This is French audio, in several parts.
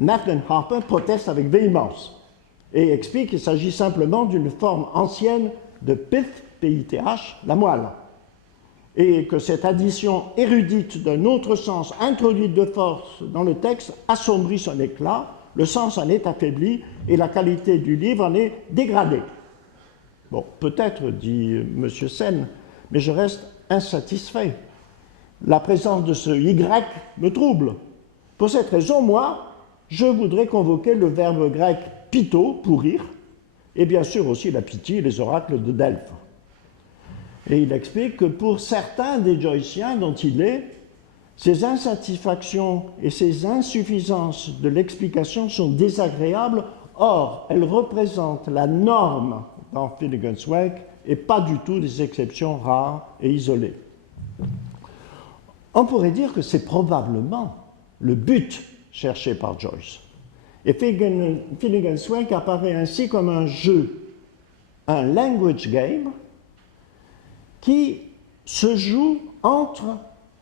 Nathan Harper proteste avec véhémence et explique qu'il s'agit simplement d'une forme ancienne de pith, P-I-T-H, la moelle, et que cette addition érudite d'un autre sens introduite de force dans le texte assombrit son éclat, le sens en est affaibli et la qualité du livre en est dégradée. Bon, peut-être, dit M. Sen, mais je reste insatisfait. La présence de ce Y me trouble. Pour cette raison, moi, je voudrais convoquer le verbe grec pito, pourrir, et bien sûr aussi la Pythie et les oracles de Delphes. Et il explique que pour certains des Joyciens dont il est, ces insatisfactions et ces insuffisances de l'explication sont désagréables, or elles représentent la norme dans Finnegan's Wake et pas du tout des exceptions rares et isolées. On pourrait dire que c'est probablement le but cherché par Joyce. Et Finnegan's Wake apparaît ainsi comme un jeu, un language game, qui se joue entre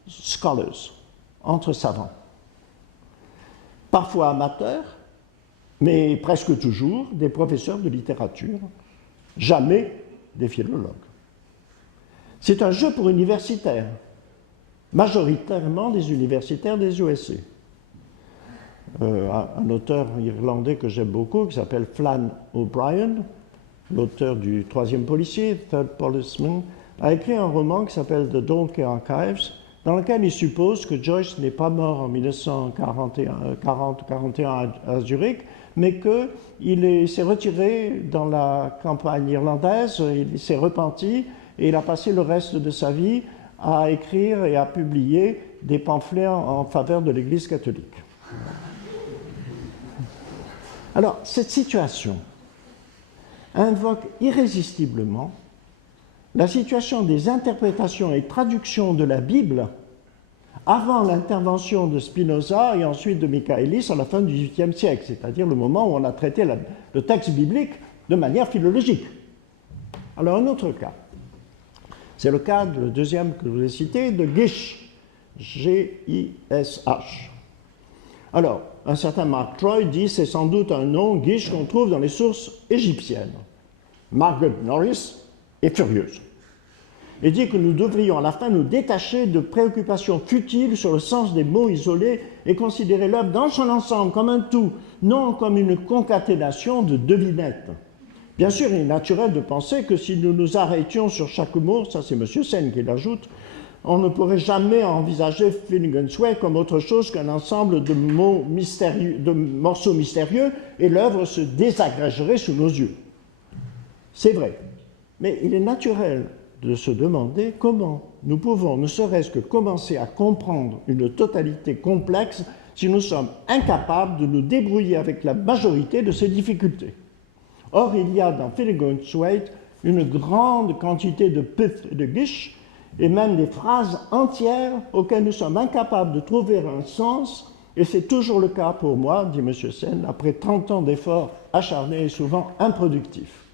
scholars, entre savants. Parfois amateurs, mais presque toujours des professeurs de littérature, jamais des philologues. C'est un jeu pour universitaires, majoritairement des universitaires des USA. Un auteur irlandais que j'aime beaucoup, qui s'appelle Flann O'Brien, l'auteur du troisième policier, Third Policeman, a écrit un roman qui s'appelle The Donkey Archives, dans lequel il suppose que Joyce n'est pas mort en 1940-41 à Zurich, mais qu'il s'est retiré dans la campagne irlandaise, il s'est repenti et il a passé le reste de sa vie à écrire et à publier des pamphlets en faveur de l'Église catholique. Alors, cette situation invoque irrésistiblement la situation des interprétations et traductions de la Bible avant l'intervention de Spinoza et ensuite de Michaelis à la fin du XVIIIe siècle, c'est-à-dire le moment où on a traité le texte biblique de manière philologique. Alors, un autre cas, c'est le cas, le deuxième que je vous ai cité, de Gish, G-I-S-H. Alors, un certain Mark Troy dit c'est sans doute un nom, Gish, qu'on trouve dans les sources égyptiennes. Margaret Norris est furieuse et dit que nous devrions à la fin nous détacher de préoccupations futiles sur le sens des mots isolés et considérer l'œuvre dans son ensemble comme un tout, non comme une concaténation de devinettes. Bien sûr, il est naturel de penser que si nous nous arrêtions sur chaque mot, ça c'est M. Sen qui l'ajoute, on ne pourrait jamais envisager Finnegan's Wake comme autre chose qu'un ensemble de mots mystérieux, de morceaux mystérieux, et l'œuvre se désagrégerait sous nos yeux. C'est vrai, mais il est naturel de se demander comment nous pouvons, ne serait-ce que commencer à comprendre une totalité complexe si nous sommes incapables de nous débrouiller avec la majorité de ces difficultés. Or, il y a dans Finnegan's Wake une grande quantité de pith et de gish, et même des phrases entières auxquelles nous sommes incapables de trouver un sens, et c'est toujours le cas pour moi, dit M. Sen, après 30 ans d'efforts acharnés et souvent improductifs.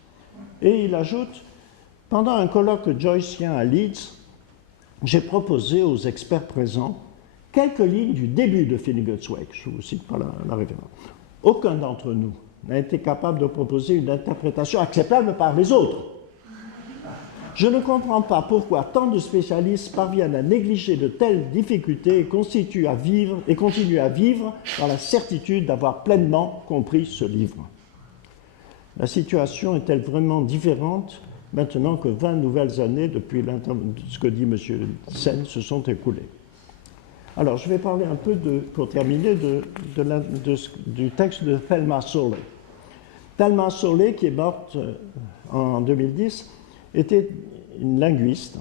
Et il ajoute, pendant un colloque joycien à Leeds, j'ai proposé aux experts présents quelques lignes du début de Finnegan's Wake. Je ne vous cite pas la référence. Aucun d'entre nous n'a été capable de proposer une interprétation acceptable par les autres. Je ne comprends pas pourquoi tant de spécialistes parviennent à négliger de telles difficultés et continuent à vivre dans la certitude d'avoir pleinement compris ce livre. La situation est-elle vraiment différente maintenant que 20 nouvelles années depuis ce que dit M. Sen se sont écoulées? Alors, je vais parler un peu, pour terminer, du texte de Thelma Sowley. Thelma Sowley, qui est morte en 2010, était une linguiste.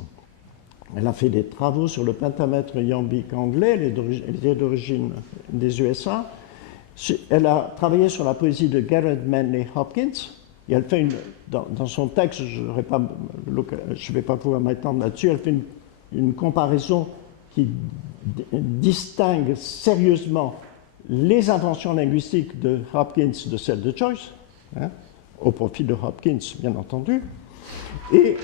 Elle a fait des travaux sur le pentamètre iambique anglais, elle était d'origine des USA. Elle a travaillé sur la poésie de Garrett Manley Hopkins, et elle fait dans son texte, je ne vais pas pouvoir m'étendre là-dessus, elle fait une comparaison qui distingue sérieusement les inventions linguistiques de Hopkins de celles de Joyce, au profit de Hopkins, bien entendu. Et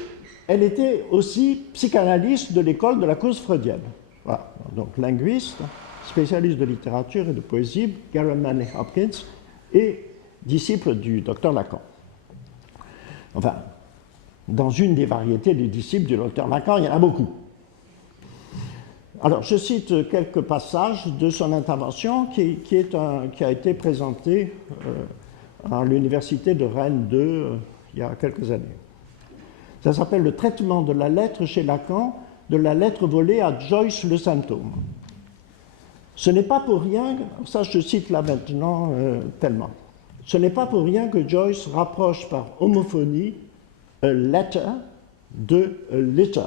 elle était aussi psychanalyste de l'école de la cause freudienne. Voilà, donc linguiste, spécialiste de littérature et de poésie, Gareth Manley Hopkins, et disciple du docteur Lacan. Enfin, dans une des variétés des disciples du docteur Lacan, il y en a beaucoup. Alors, je cite quelques passages de son intervention qui a été présentée à l'université de Rennes 2 il y a quelques années. Ça s'appelle « Le traitement de la lettre chez Lacan, de la lettre volée à Joyce le symptôme ». Ce n'est pas pour rien, ça je cite là maintenant tellement, ce n'est pas pour rien que Joyce rapproche par homophonie a letter de a litter.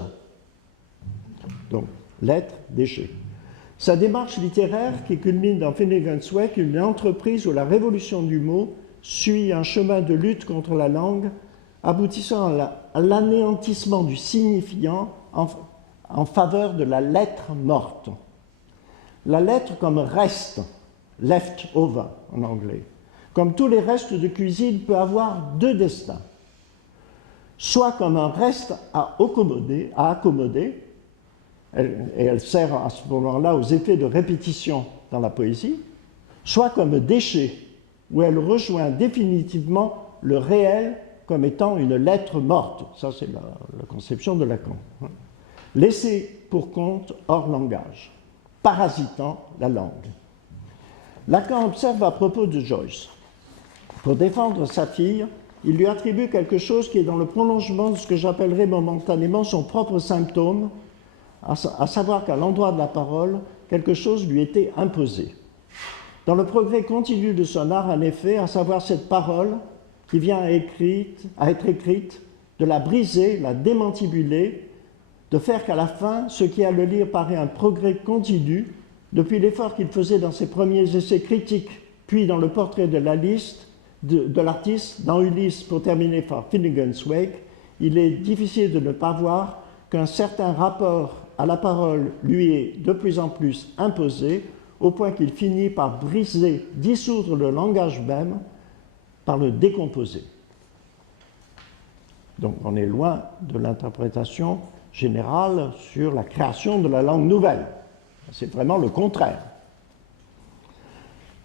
Donc, lettre, déchet. Sa démarche littéraire, qui culmine dans Finnegan's Wake, une entreprise où la révolution du mot suit un chemin de lutte contre la langue, aboutissant à l'anéantissement du signifiant en faveur de la lettre morte. La lettre comme reste, left over en anglais, comme tous les restes de cuisine, peut avoir deux destins. Soit comme un reste à accommoder, et elle sert à ce moment-là aux effets de répétition dans la poésie, soit comme déchet, où elle rejoint définitivement le réel comme étant une lettre morte. Ça, c'est la conception de Lacan. Laissée pour compte hors langage, parasitant la langue. Lacan observe à propos de Joyce. Pour défendre sa fille, il lui attribue quelque chose qui est dans le prolongement de ce que j'appellerais momentanément son propre symptôme, à savoir qu'à l'endroit de la parole, quelque chose lui était imposé. Dans le progrès continu de son art, en effet, à savoir cette parole qui vient à être écrite, de la briser, la démantibuler, de faire qu'à la fin, ce qui à le lire paraît un progrès continu, depuis l'effort qu'il faisait dans ses premiers essais critiques, puis dans le portrait de l'artiste, dans Ulysse, pour terminer par Finnegan's Wake, il est difficile de ne pas voir qu'un certain rapport à la parole lui est de plus en plus imposé, au point qu'il finit par briser, dissoudre le langage même, par le décomposer. Donc on est loin de l'interprétation générale sur la création de la langue nouvelle. C'est vraiment le contraire.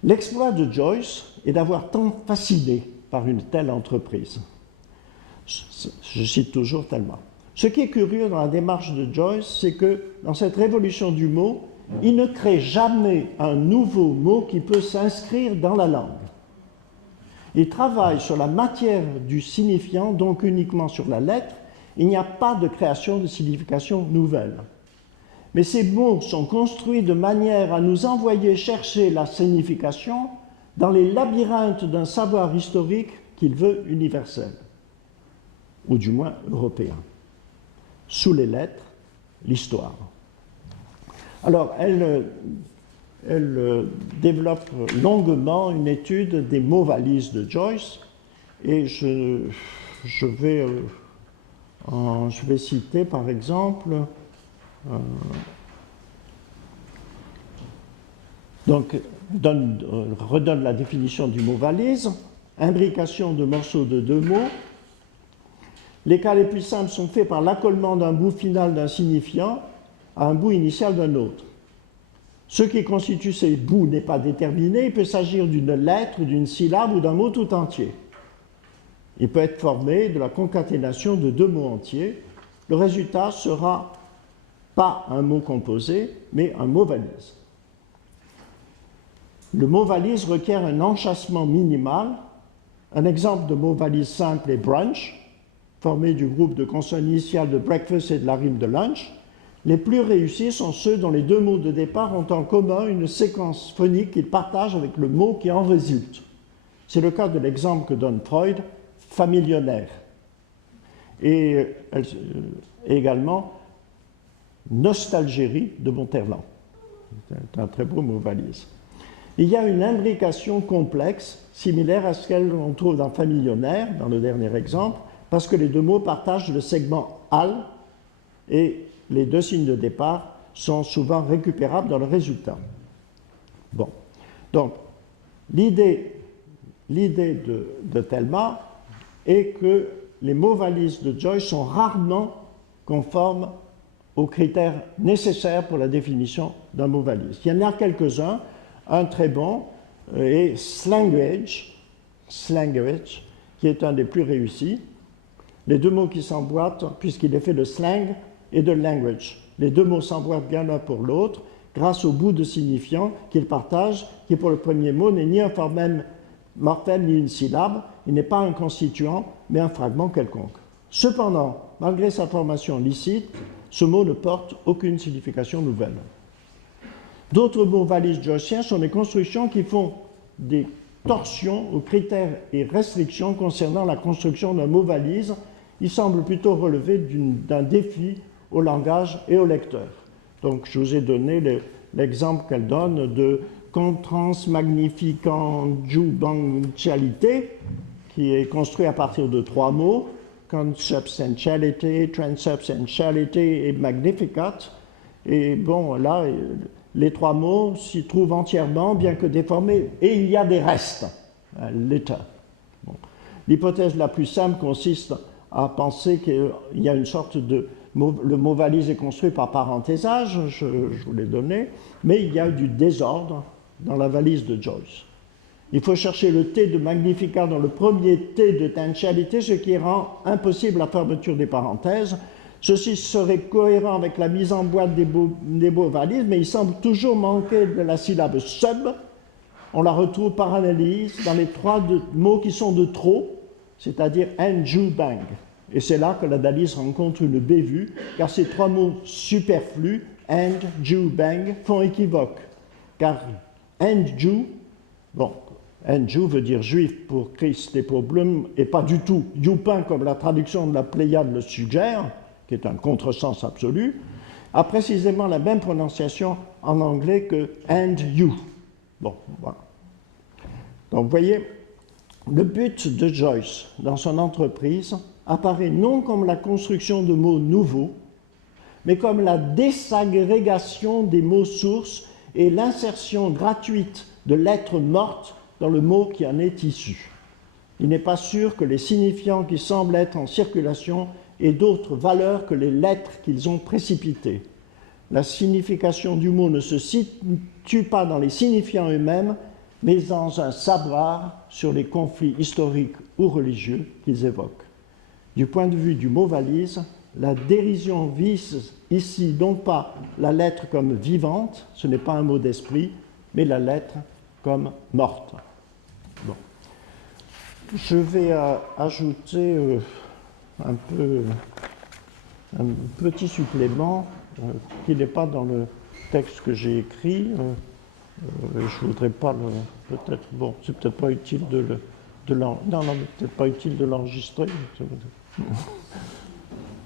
L'exploit de Joyce est d'avoir tant fasciné par une telle entreprise. Je cite toujours tellement. Ce qui est curieux dans la démarche de Joyce, c'est que dans cette révolution du mot, il ne crée jamais un nouveau mot qui peut s'inscrire dans la langue. Il travaille sur la matière du signifiant, donc uniquement sur la lettre. Il n'y a pas de création de signification nouvelle. Mais ces mots sont construits de manière à nous envoyer chercher la signification dans les labyrinthes d'un savoir historique qu'il veut universel, ou du moins européen. Sous les lettres, l'histoire. Alors, elle développe longuement une étude des mots valises de Joyce, et je vais citer par exemple donc redonne la définition du mot valise, imbrication de morceaux de deux mots. Les cas les plus simples sont faits par l'accolement d'un bout final d'un signifiant à un bout initial d'un autre. Ce qui constitue ces bouts n'est pas déterminé, il peut s'agir d'une lettre, d'une syllabe ou d'un mot tout entier. Il peut être formé de la concaténation de deux mots entiers. Le résultat sera pas un mot composé, mais un mot valise. Le mot valise requiert un enchâssement minimal. Un exemple de mot valise simple est brunch, formé du groupe de consonnes initiales de breakfast et de la rime de lunch. Les plus réussis sont ceux dont les deux mots de départ ont en commun une séquence phonique qu'ils partagent avec le mot qui en résulte. C'est le cas de l'exemple que donne Freud, familionnaire. Et également nostalgérie de Monterland. C'est un très beau mot valise. Il y a une imbrication complexe, similaire à ce qu'on trouve dans familionnaire, dans le dernier exemple, parce que les deux mots partagent le segment al et les deux signes de départ sont souvent récupérables dans le résultat. Bon, donc l'idée de Thelma est que les mots valises de Joyce sont rarement conformes aux critères nécessaires pour la définition d'un mot valise. Il y en a quelques-uns, un très bon est Slanguage, qui est un des plus réussis. Les deux mots qui s'emboîtent, puisqu'il est fait de slang et de language. Les deux mots s'emboîtent bien l'un pour l'autre, grâce au bout de signifiant qu'ils partagent, qui pour le premier mot n'est ni un morphème ni une syllabe, il n'est pas un constituant, mais un fragment quelconque. Cependant, malgré sa formation licite, ce mot ne porte aucune signification nouvelle. D'autres mots valises joyciens sont des constructions qui font des torsions aux critères et restrictions concernant la construction d'un mot valise. Il semble plutôt relever d'un défi au langage et au lecteur. Donc, je vous ai donné l'exemple qu'elle donne de consubstantialité, qui est construit à partir de trois mots, consubstantiality, transubstantiality et magnificat. Et bon, là, les trois mots s'y trouvent entièrement, bien que déformés, et il y a des restes, l'état. Bon. L'hypothèse la plus simple consiste à penser qu'il y a une sorte de... Le mot valise est construit par parenthésage, je vous l'ai donné, mais il y a du désordre dans la valise de Joyce. Il faut chercher le T de magnificat dans le premier T de potentialité, ce qui rend impossible la fermeture des parenthèses. Ceci serait cohérent avec la mise en boîte des mots valises, mais il semble toujours manquer de la syllabe sub. On la retrouve par analyse dans les trois mots qui sont de trop, c'est-à-dire and, ju, bang. Et c'est là que l'analyse rencontre une bévue, car ces trois mots superflus, and, ju, bang, font équivoque. Car and, ju, bon, and Jew veut dire juif pour Christ et pour Blum, et pas du tout youpin comme la traduction de la Pléiade le suggère, qui est un contresens absolu, a précisément la même prononciation en anglais que and you. Bon, voilà. Donc, vous voyez, le but de Joyce dans son entreprise apparaît non comme la construction de mots nouveaux, mais comme la désagrégation des mots sources et l'insertion gratuite de lettres mortes dans le mot qui en est issu. Il n'est pas sûr que les signifiants qui semblent être en circulation aient d'autres valeurs que les lettres qu'ils ont précipitées. La signification du mot ne se situe pas dans les signifiants eux-mêmes, mais dans un savoir sur les conflits historiques ou religieux qu'ils évoquent. Du point de vue du mot valise, la dérision vise ici non pas la lettre comme vivante, ce n'est pas un mot d'esprit, mais la lettre comme morte. Bon. Je vais ajouter un petit supplément qui n'est pas dans le texte que j'ai écrit. Je voudrais pas le... Peut-être... Bon, c'est peut-être pas utile peut-être pas utile de l'enregistrer.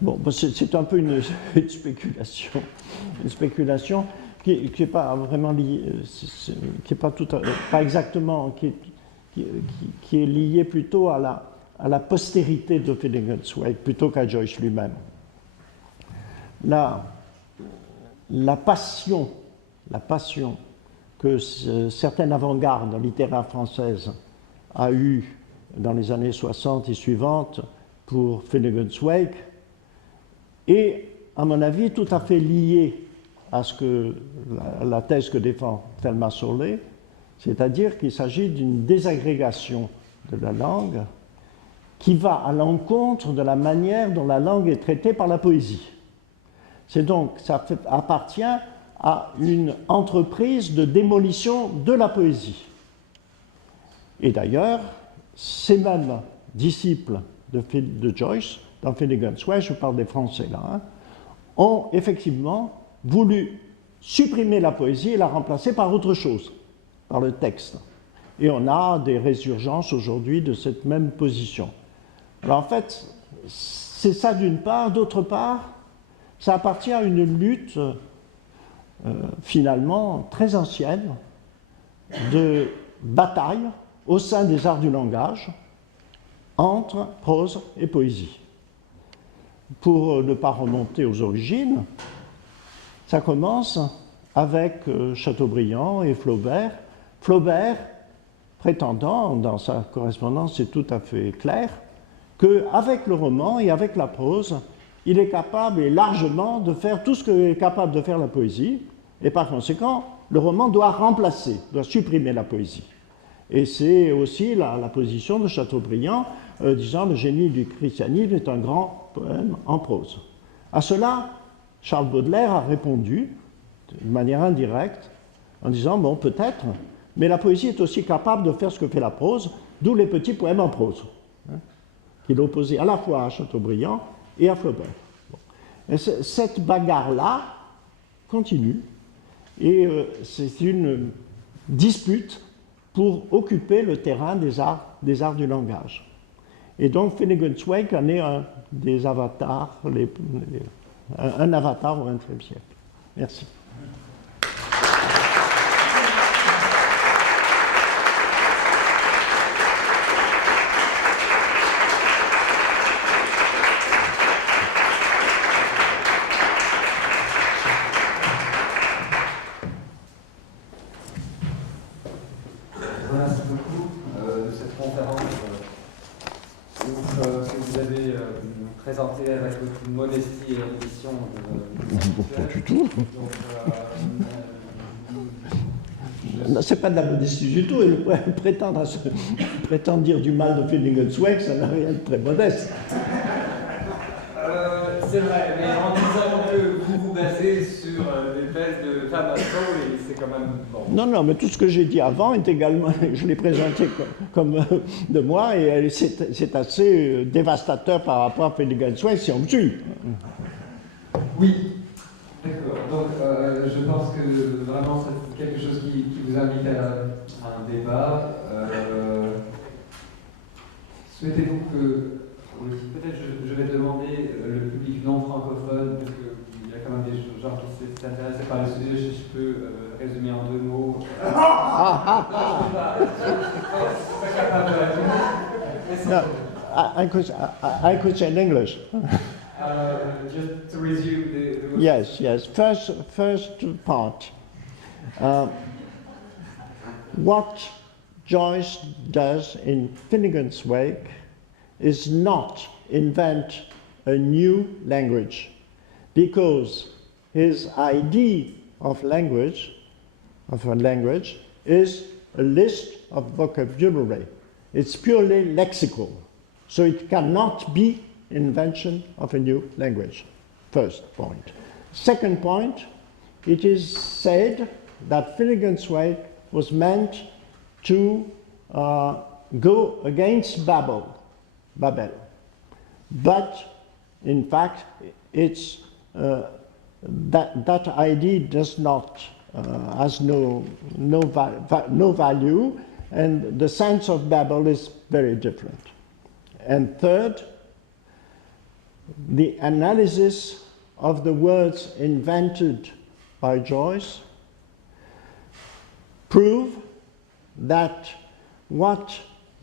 Bon, c'est un peu une spéculation. Une spéculation qui n'est pas vraiment liée, qui n'est pas exactement, qui est liée plutôt à la postérité de Finnegan-Wake plutôt qu'à Joyce lui-même. La passion que certaines avant-gardes littéraires françaises a eue dans les années 60 et suivantes pour Finnegan-Wake est, à mon avis, tout à fait liée à la thèse que défend Thelma Sowley, c'est-à-dire qu'il s'agit d'une désagrégation de la langue qui va à l'encontre de la manière dont la langue est traitée par la poésie. Ça appartient à une entreprise de démolition de la poésie. Et d'ailleurs, ces mêmes disciples de Joyce, dans Finnegan's Wake, je parle des Français là, ont effectivement voulu supprimer la poésie et la remplacer par autre chose, par le texte. Et on a des résurgences aujourd'hui de cette même position. Alors en fait, c'est ça d'une part. D'autre part, ça appartient à une lutte finalement très ancienne de bataille au sein des arts du langage entre prose et poésie. Pour ne pas remonter aux origines, ça commence avec Chateaubriand et Flaubert. Flaubert prétendant, dans sa correspondance, c'est tout à fait clair, qu'avec le roman et avec la prose, il est capable, et largement, de faire tout ce que est capable de faire la poésie, et par conséquent, le roman doit remplacer, doit supprimer la poésie. Et c'est aussi la position de Chateaubriand, disant le génie du christianisme est un grand poème en prose. À cela, Charles Baudelaire a répondu de manière indirecte en disant bon, peut-être, mais la poésie est aussi capable de faire ce que fait la prose, d'où les petits poèmes en prose, qu'il opposait à la fois à Chateaubriand et à Flaubert. Bon. Et cette bagarre-là continue, et c'est une dispute pour occuper le terrain des arts du langage. Et donc Finnegan's Wake en est un des avatars, un avatar au XXe siècle. Merci. Merci beaucoup de cette conférence que vous avez présentée avec beaucoup de modestie et ambition. Pas du tout. C'est pas de la modestie du tout. Et prétendre dire du mal de Finnegan's Wake, ça n'a rien de très modeste. C'est vrai, mais en disant que vous vous basez sur des thèses de Thomas Sowell, c'est quand même bon. Non, mais tout ce que j'ai dit avant est également, je l'ai présenté comme de moi, et c'est assez dévastateur par rapport à Finnegan's Wake si on me suit. Oui, d'accord. Donc, je pense que vraiment c'est quelque chose qui vous invite à un débat. Souhaitez-vous que... Peut-être je vais demander le public non francophone, parce qu'il y a quand même des gens qui s'intéressent par le sujet, si je peux résumer en 2 mots. Je suis pas capable de répondre. No, I could say in English. Just to resume the Yes. First part. What Joyce does in Finnegan's Wake is not invent a new language, because his idea of a language, is a list of vocabulary. It's purely lexical, so it cannot be invention of a new language. First point. Second point, it is said that Finnegan's Wake was meant to go against Babel. But in fact, it's that idea does not has no value, and the sense of Babel is very different. And third, the analysis of the words invented by Joyce prove that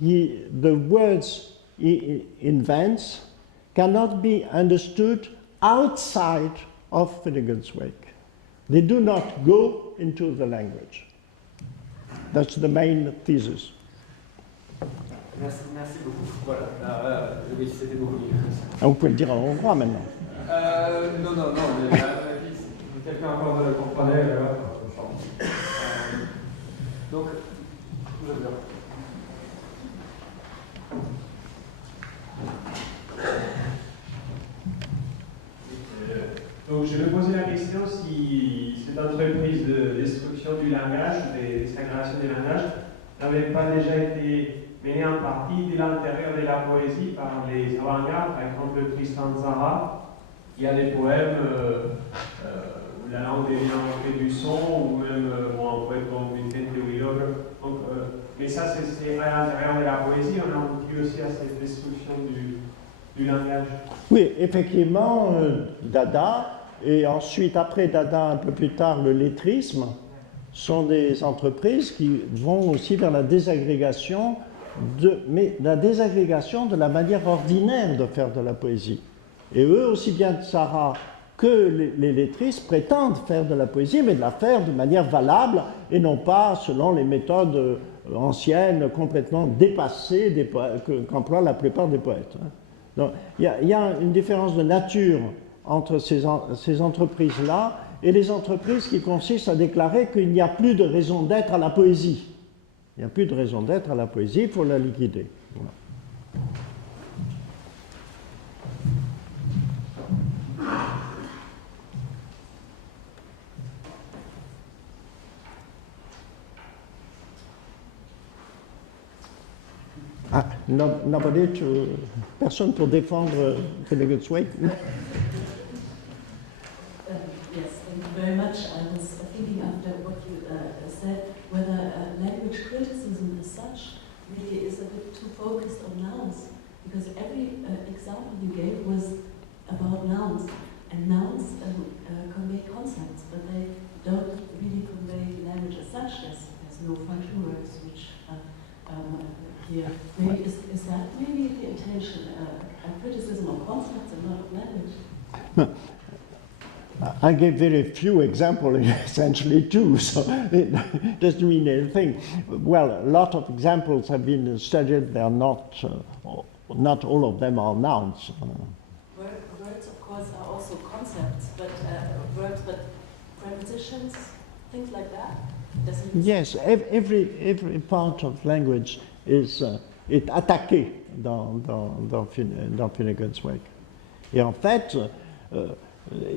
the words he invents cannot be understood outside of Finnegan's Wake. They do not go into the language. That's the main thesis. Merci beaucoup. Voilà. Oui, c'était beaucoup mieux. Vous pouvez le dire en hongrois maintenant. Non, mais quelqu'un encore le comprenait. Donc, je veux dire. Donc je vais poser la question si cette entreprise de destruction du langage, de stagnation du langage, n'avait pas déjà été menée en partie de l'intérieur de la poésie par les avant-gardes, par exemple Tristan Tzara. Il y a des poèmes où la langue devient entrée du son, ou même un poète comme Vicente Huidobro. Mais ça, c'est à l'intérieur de la poésie, on a abouti aussi à cette destruction du langage. Oui, effectivement, Dada, et ensuite, après Dada, un peu plus tard, le lettrisme, sont des entreprises qui vont aussi vers la désagrégation mais la désagrégation de la manière ordinaire de faire de la poésie. Et eux, aussi bien Tzara que les lettristes prétendent faire de la poésie, mais de la faire de manière valable et non pas selon les méthodes anciennes, complètement dépassées qu'emploient la plupart des poètes. Donc, il y a une différence de nature entre ces entreprises-là et les entreprises qui consistent à déclarer qu'il n'y a plus de raison d'être à la poésie. Il n'y a plus de raison d'être à la poésie, il faut la liquider. Voilà. Ah, personne pour défendre Finnegan's Wake. Yes, thank you very much. I was thinking after what you said, whether language criticism as such really is a bit too focused on nouns, because every example you gave was about nouns, and nouns convey concepts, but they don't really convey language as such. There's no function words which here. Maybe is that maybe the intention, a criticism of concepts and not of language? I gave very few examples, essentially two, so it doesn't mean anything. Well, a lot of examples have been studied. They are not all of them are nouns. Words, of course, are also concepts, but words, but prepositions, things like that. Yes, every part of language est attaqué dans Finnegan's Wake. Et en fait,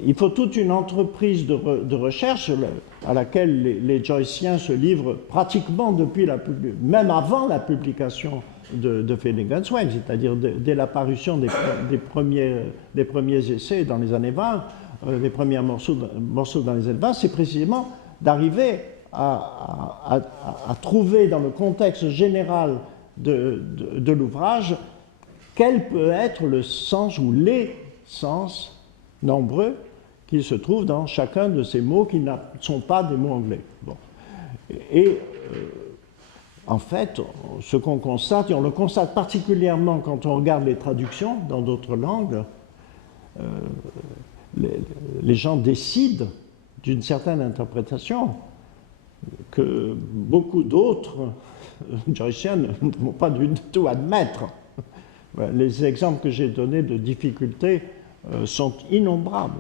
il faut toute une entreprise de recherche à laquelle les Joyciens se livrent pratiquement depuis même avant la publication de Finnegan's Wake, c'est-à-dire dès la parution des premiers essais dans les années 20, les premiers morceaux dans les années 20, c'est précisément d'arriver à trouver dans le contexte général de l'ouvrage quel peut être le sens ou les sens nombreux qui se trouvent dans chacun de ces mots qui ne sont pas des mots anglais. Bon. Et en fait, ce qu'on constate, et on le constate particulièrement quand on regarde les traductions dans d'autres langues, les gens décident d'une certaine interprétation que beaucoup d'autres Joyciens ne vont pas du tout admettre. Les exemples que j'ai donnés de difficultés sont innombrables.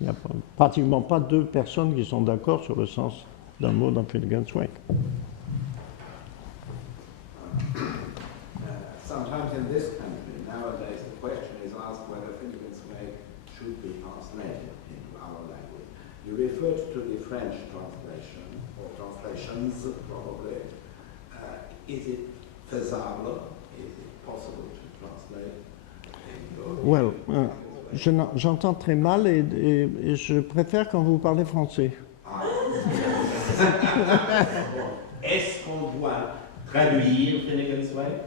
Il n'y a pratiquement pas deux personnes qui sont d'accord sur le sens d'un mot dans Finnegan's Wake. Sometimes in this country, nowadays, the question is asked whether Finnegan's Wake should be translated into our language. You referred to the French translation, or translations probably. Is it feasible? Is it possible to translate? Well, j'entends très mal et je préfère quand vous parlez français. Est-ce qu'on doit traduire Finnegan's Wake?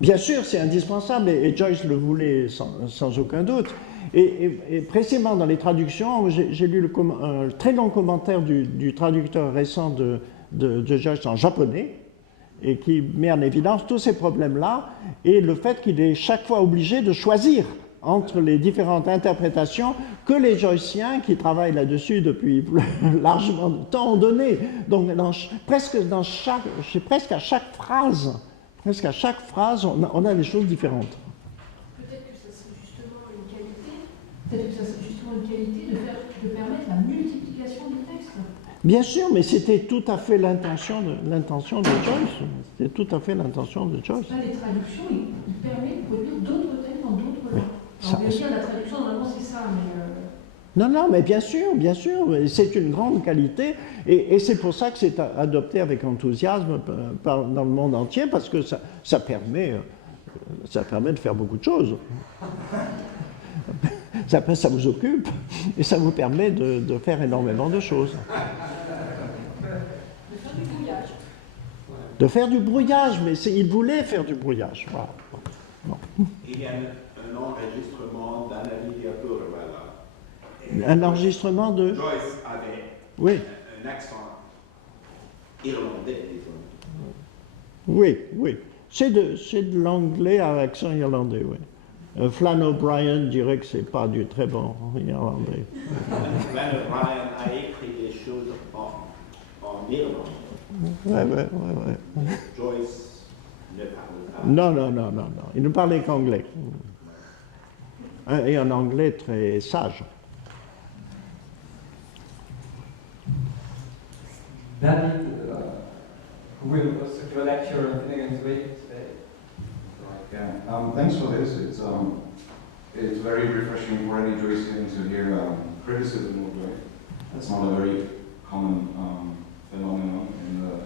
Bien sûr, c'est indispensable et Joyce le voulait sans aucun doute. Et précisément dans les traductions, j'ai lu un très long commentaire du traducteur récent de Joyce en japonais, et qui met en évidence tous ces problèmes-là et le fait qu'il est chaque fois obligé de choisir entre les différentes interprétations que les Joyciens qui travaillent là-dessus depuis largement de temps ont donné. Donc presque à chaque phrase, on a des choses différentes. Peut-être que ça serait justement une qualité, de permettre la multiplication des textes. Bien sûr, mais c'était tout à fait l'intention de Joyce. C'était tout à fait l'intention de Joyce. Là, les traductions, ils permettent de produire d'autres textes dans d'autres langues. Alors, bien sûr, la traduction, normalement, c'est ça, mais... Non, mais bien sûr, c'est une grande qualité, et c'est pour ça que c'est adopté avec enthousiasme dans le monde entier, parce que ça permet de faire beaucoup de choses. Ça vous occupe, et ça vous permet de faire énormément de choses. De faire du brouillage, mais il voulait faire du brouillage. Voilà. Bon. Il y a un enregistrement d'Anna Lydia Burwell. Un enregistrement de... Joyce avait un accent irlandais, disons. Oui. C'est de l'anglais à accent irlandais, oui. Flann O'Brien dirait que c'est pas du très bon irlandais. Flann O'Brien a écrit des choses en irlandais. Ouais. Joyce ne parlait pas. Non. Il ne parlait qu'anglais. et un anglais très sage. David, who will also give a lecture on Finnegan's Wake today. Yeah. Thanks for this. It's very refreshing for any Joycean to hear criticism of Joyce. That's not a very common phenomenon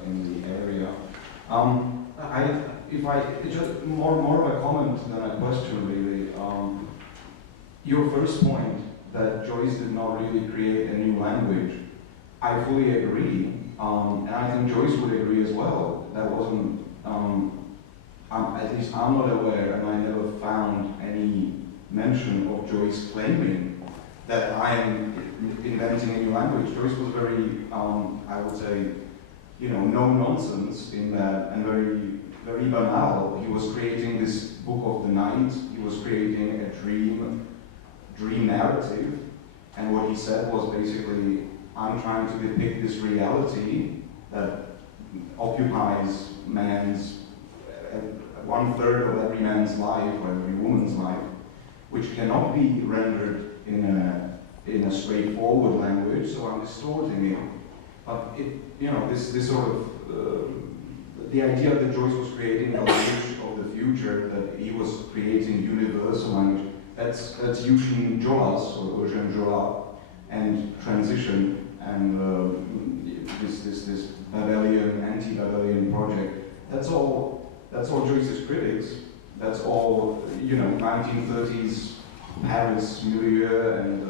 in the area. It's just more of a comment than a question, really. Your first point that Joyce did not really create a new language, I fully agree, and I think Joyce would agree as well. That wasn't, at least I'm not aware, and I never found any mention of Joyce claiming that I am inventing a new language. Joyce was very, I would say, no nonsense in that, and very banal. He was creating this book of the night. He was creating a dream narrative, and what he said was basically, I'm trying to depict this reality that occupies man's 1/3 of every man's life or every woman's life, which cannot be rendered in a straightforward language. So I'm distorting it. But this sort of the idea that Joyce was creating a language of the future, that he was creating universal language. That's Eugene Jolas or Eugene Jolas and transition and this Babelian, anti-Babelian project. That's all Joyce's critics. That's all 1930s Paris milieu, and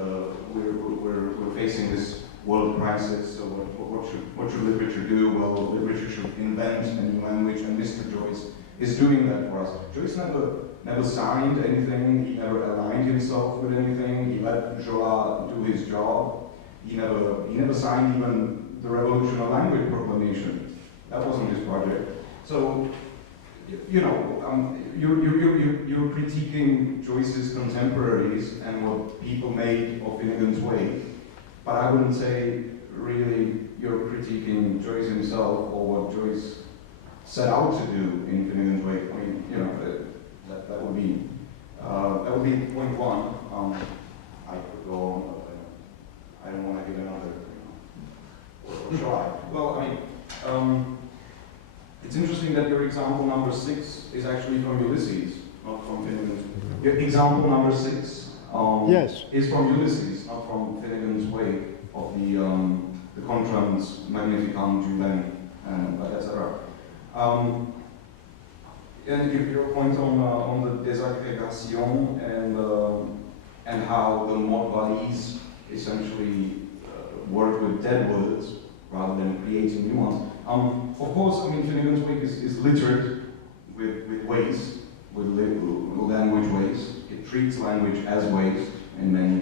we're facing this world crisis. So what should literature do? Well, literature should invent a new language, and Mr. Joyce is doing that for us. Joyce never signed anything. He never aligned himself with anything. He let Jolas do his job. He never signed even the Revolution of Language Proclamation. That wasn't his project. So, you're critiquing Joyce's contemporaries and what people made of Finnegan's Wake, but I wouldn't say really you're critiquing Joyce himself or what Joyce set out to do in Finnegan's Wake. I mean, that would be point one. I could go on, but I don't want to give another. Or shall I? Well, I mean, it's interesting that your example number 6 is actually from Ulysses, not from Finnegan's Wake. Your example number 6 Yes. is from Ulysses, not from Finnegan's Wake, of the Contrans Magnificam Julen, etc. And your point on the désagrégation and how the mot valise essentially work with dead words rather than creating new ones. Of course, I mean, Finnegan's Wake is littered with waste, with language waste. It treats language as waste in many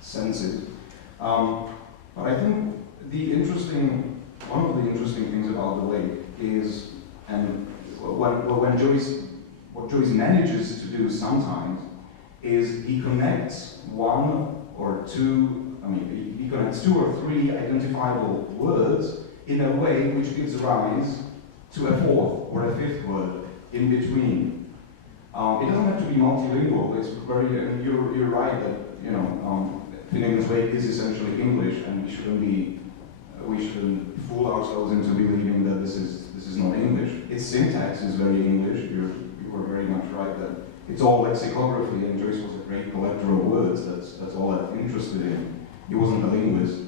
senses. But I think one of the interesting things about the Wake is, and what Joyce manages to do sometimes, is he connects one or two, he connects 2 or 3 identifiable words in a way which gives rise to a 4th or a 5th word in between. It doesn't have to be multilingual. It's very, you're right that Finnegan's Wake is essentially English, and we shouldn't fool ourselves into believing that this is not English. Its syntax is very English. You were very much right that it's all lexicography, and Joyce was a great collector of words. That's all I'm interested in. He wasn't a linguist.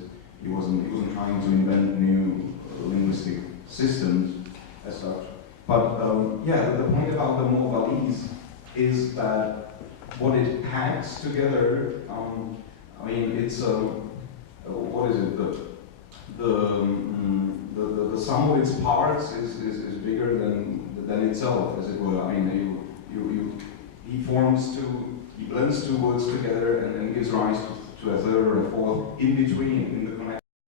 He wasn't trying to invent new linguistic systems as such. But the point about the mot valise is that what it packs together. It's what is it? The sum of its parts is bigger than itself, as it were. I mean, he blends 2 words together and gives rise to a 3rd or a 4th in between, in the